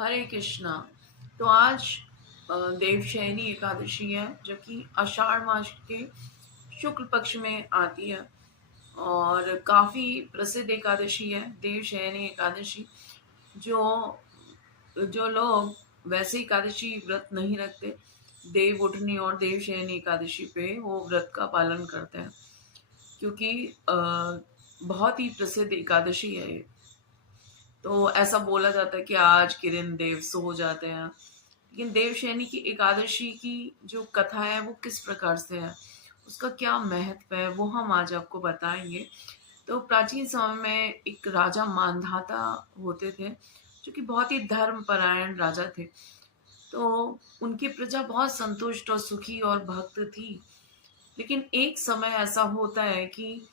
हरे कृष्णा। तो आज देवशयनी एकादशी है जो कि आषाढ़ मास के शुक्ल पक्ष में आती है और काफ़ी प्रसिद्ध एकादशी है देवशयनी एकादशी। जो जो लोग वैसे एकादशी व्रत नहीं रखते, देव उठनी और देवशयनी एकादशी पे वो व्रत का पालन करते हैं, क्योंकि बहुत ही प्रसिद्ध एकादशी है ये। तो ऐसा बोला जाता है कि आज के दिन देव सो जाते हैं, लेकिन देवशयनी की एकादशी की जो कथा है वो किस प्रकार से है, उसका क्या महत्व है, वो हम आज आपको बताएंगे। तो प्राचीन समय में एक राजा मांधाता होते थे, जो कि बहुत ही धर्मपरायण राजा थे। तो उनकी प्रजा बहुत संतुष्ट और सुखी और भक्त थी। लेकिन एक समय ऐसा होता है कि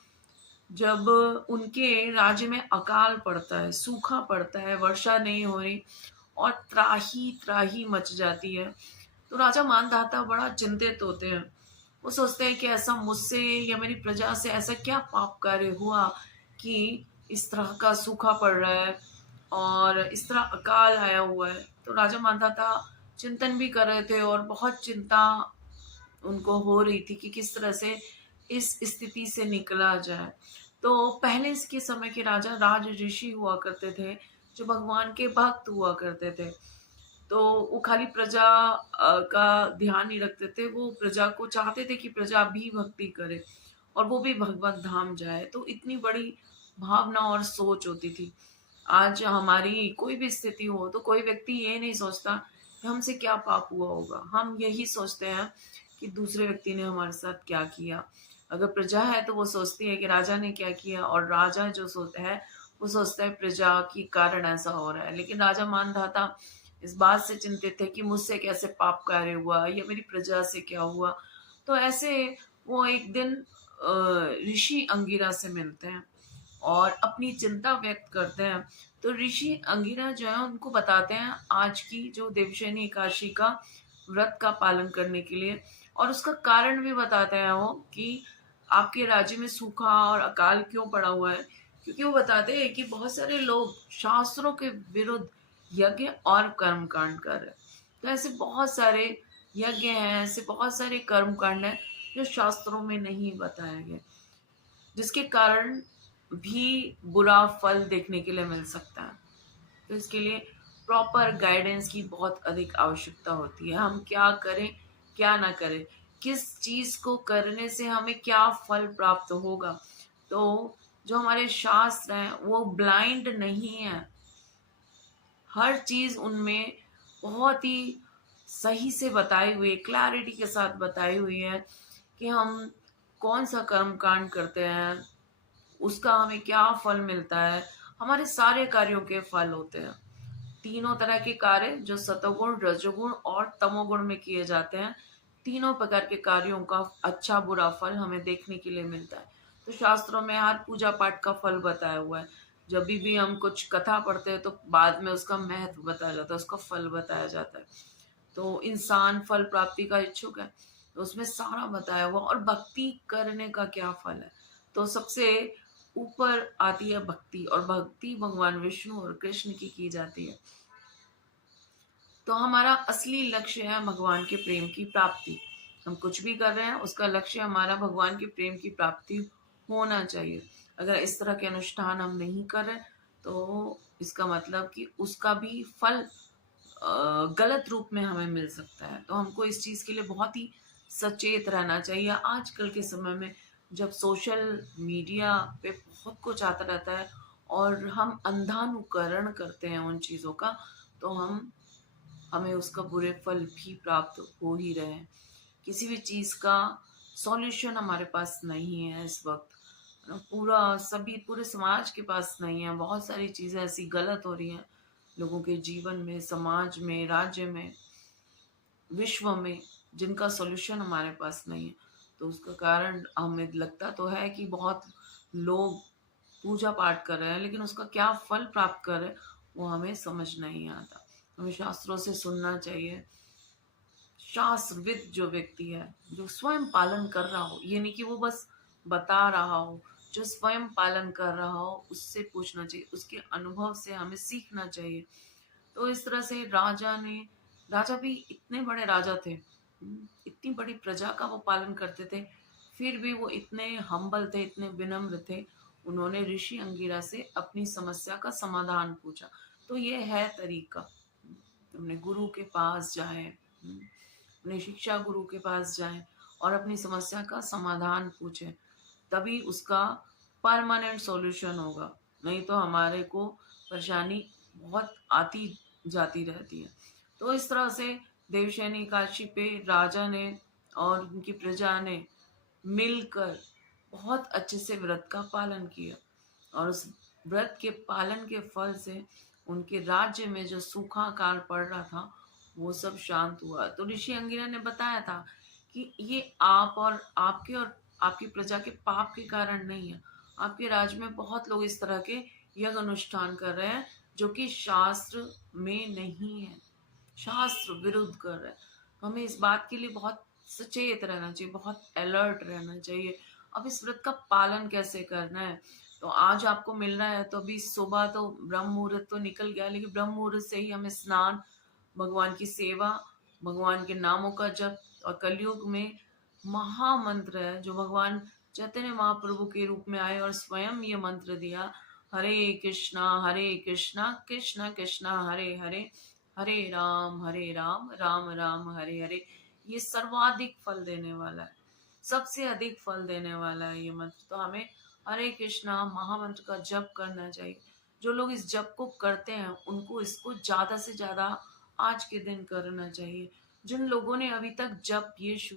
जब उनके राज्य में अकाल पड़ता है, सूखा पड़ता है, वर्षा नहीं हो रही और त्राही त्राही मच जाती है। तो राजा मानधाता बड़ा चिंतित होते हैं। वो सोचते हैं कि ऐसा मुझसे या मेरी प्रजा से ऐसा क्या पाप कार्य हुआ कि इस तरह का सूखा पड़ रहा है और इस तरह अकाल आया हुआ है। तो राजा मानधाता चिंतन भी कर रहे थे और बहुत चिंता उनको हो रही थी कि किस तरह से इस स्थिति से निकला जाए। तो पहले इसके समय के राजा राज ऋषि हुआ करते थे, जो भगवान के भक्त हुआ करते थे। तो वो खाली प्रजा का ध्यान नहीं रखते थे, वो प्रजा को चाहते थे कि प्रजा भी भक्ति करे और वो भी भगवत धाम जाए। तो इतनी बड़ी भावना और सोच होती थी। आज हमारी कोई भी स्थिति हो तो कोई व्यक्ति ये नहीं सोचता कि हमसे क्या पाप हुआ होगा, हम यही सोचते हैं कि दूसरे व्यक्ति ने हमारे साथ क्या किया। अगर प्रजा है तो वो सोचती है कि राजा ने क्या किया, और राजा जो सोचता है वो सोचता है प्रजा के कारण ऐसा हो रहा है। लेकिन राजा मानधाता इस बात से चिंतित थे कि मुझसे कैसे पाप कार्य हुआ या मेरी प्रजा से क्या हुआ। तो ऐसे वो एक दिन ऋषि अंगिरा से मिलते हैं और अपनी चिंता व्यक्त करते हैं। तो ऋषि अंगिरा जो है उनको बताते हैं आज की जो देवशयनी एकादशी का व्रत का पालन करने के लिए, और उसका कारण भी बताते हैं वो कि आपके राज्य में सूखा और अकाल क्यों पड़ा हुआ है। क्योंकि वो बताते हैं कि बहुत सारे लोग शास्त्रों के विरुद्ध यज्ञ और कर्म कांड कर रहे हैं। तो ऐसे बहुत सारे यज्ञ हैं, ऐसे बहुत सारे कर्म कांड हैं जो शास्त्रों में नहीं बताए गए, जिसके कारण भी बुरा फल देखने के लिए मिल सकता है। तो इसके लिए प्रॉपर गाइडेंस की बहुत अधिक आवश्यकता होती है। हम क्या करें, क्या ना करें, किस चीज को करने से हमें क्या फल प्राप्त होगा। तो जो हमारे शास्त्र हैं वो ब्लाइंड नहीं है, हर चीज उनमें बहुत ही सही से बताई हुई है, क्लैरिटी के साथ बताई हुई है कि हम कौन सा कर्म कांड करते हैं, उसका हमें क्या फल मिलता है। हमारे सारे कार्यों के फल होते हैं, तीनों तरह के कार्य जो सतोगुण, रजोगुण और तमोगुण में किए जाते हैं। तीनों प्रकार के कार्यों का अच्छा बुरा फल हमें देखने के लिए मिलता है। तो शास्त्रों में हर पूजा पाठ का फल बताया हुआ है। जब भी हम कुछ कथा पढ़ते हैं तो बाद में उसका महत्व बताया जाता है, उसका फल बताया जाता है। तो इंसान फल प्राप्ति का इच्छुक है तो उसमें सारा बताया हुआ, और भक्ति करने का क्या फल है। तो सबसे ऊपर आती है भक्ति, और भक्ति भगवान विष्णु और कृष्ण की जाती है। तो हमारा असली लक्ष्य है भगवान के प्रेम की प्राप्ति। हम कुछ भी कर रहे हैं उसका लक्ष्य हमारा भगवान के प्रेम की प्राप्ति होना चाहिए। अगर इस तरह के अनुष्ठान हम नहीं कर रहे तो इसका मतलब कि उसका भी फल गलत रूप में हमें मिल सकता है। तो हमको इस चीज़ के लिए बहुत ही सचेत रहना चाहिए। आजकल के समय में जब सोशल मीडिया पे बहुत कुछ आता रहता है और हम अंधानुकरण करते हैं उन चीज़ों का, तो हमें उसका बुरे फल भी प्राप्त हो ही रहे हैं। किसी भी चीज़ का सॉल्यूशन हमारे पास नहीं है इस वक्त। पूरा सभी पूरे समाज के पास नहीं है। बहुत सारी चीज़ें ऐसी गलत हो रही हैं लोगों के जीवन में, समाज में, राज्य में, विश्व में, जिनका सॉल्यूशन हमारे पास नहीं है। तो उसका कारण हमें लगता तो है कि बहुत लोग पूजा पाठ कर रहे हैं, लेकिन उसका क्या फल प्राप्त कर रहे हैं वो हमें समझ नहीं आता। हमें शास्त्रों से सुनना चाहिए। शास्त्रविद जो व्यक्ति है, जो स्वयं पालन कर रहा हो, ये नहीं कि वो बस बता रहा हो, जो स्वयं पालन कर रहा हो उससे पूछना चाहिए, उसके अनुभव से हमें सीखना चाहिए। तो इस तरह से राजा भी इतने बड़े राजा थे, इतनी बड़ी प्रजा का वो पालन करते थे, फिर भी वो इतने हम्बल थे, इतने विनम्र थे। उन्होंने ऋषि अंगिरा से अपनी समस्या का समाधान पूछा। तो ये है तरीका, अपने गुरु के पास जाएं, अपने शिक्षा गुरु के पास जाएं और अपनी समस्या का समाधान पूछें, तभी उसका परमानेंट सॉल्यूशन होगा। नहीं तो हमारे को परेशानी बहुत आती जाती रहती है। तो इस तरह से देवशैनी काशी पे राजा ने और उनकी प्रजा ने मिलकर बहुत अच्छे से व्रत का पालन किया, और उस व्रत के पालन के फल से उनके राज्य में जो सूखा काल पड़ रहा था वो सब शांत हुआ। तो ऋषि अंगिरा ने बताया था कि ये आप और आपकी प्रजा के पाप के कारण नहीं है। आपके राज्य में बहुत लोग इस तरह के यज्ञ अनुष्ठान कर रहे हैं जो कि शास्त्र में नहीं है, शास्त्र विरुद्ध कर रहे हैं। तो हमें इस बात के लिए बहुत सचेत रहना चाहिए, बहुत अलर्ट रहना चाहिए। अब इस व्रत का पालन कैसे करना है, तो आज आपको मिल रहा है तो अभी सुबह तो ब्रह्म मुहूर्त तो निकल गया, लेकिन ब्रह्म मुहूर्त से ही हमें स्नान, भगवान की सेवा, भगवान के नामों का जप, और कलयुग में महामंत्र है जो भगवान चैतन्य महाप्रभु के रूप में आए और स्वयं ये मंत्र दिया, हरे कृष्णा कृष्ण कृष्ण हरे हरे, हरे राम राम राम हरे हरे। ये सर्वाधिक फल देने वाला है, सबसे अधिक फल देने वाला है ये मंत्र। तो हमें हरे कृष्णा महामंत्र का जप करना चाहिए। जो लोग इस जप को करते हैं उनको इसको ज्यादा से ज्यादा आज के दिन करना चाहिए। जिन लोगों ने अभी तक जप ये शुरू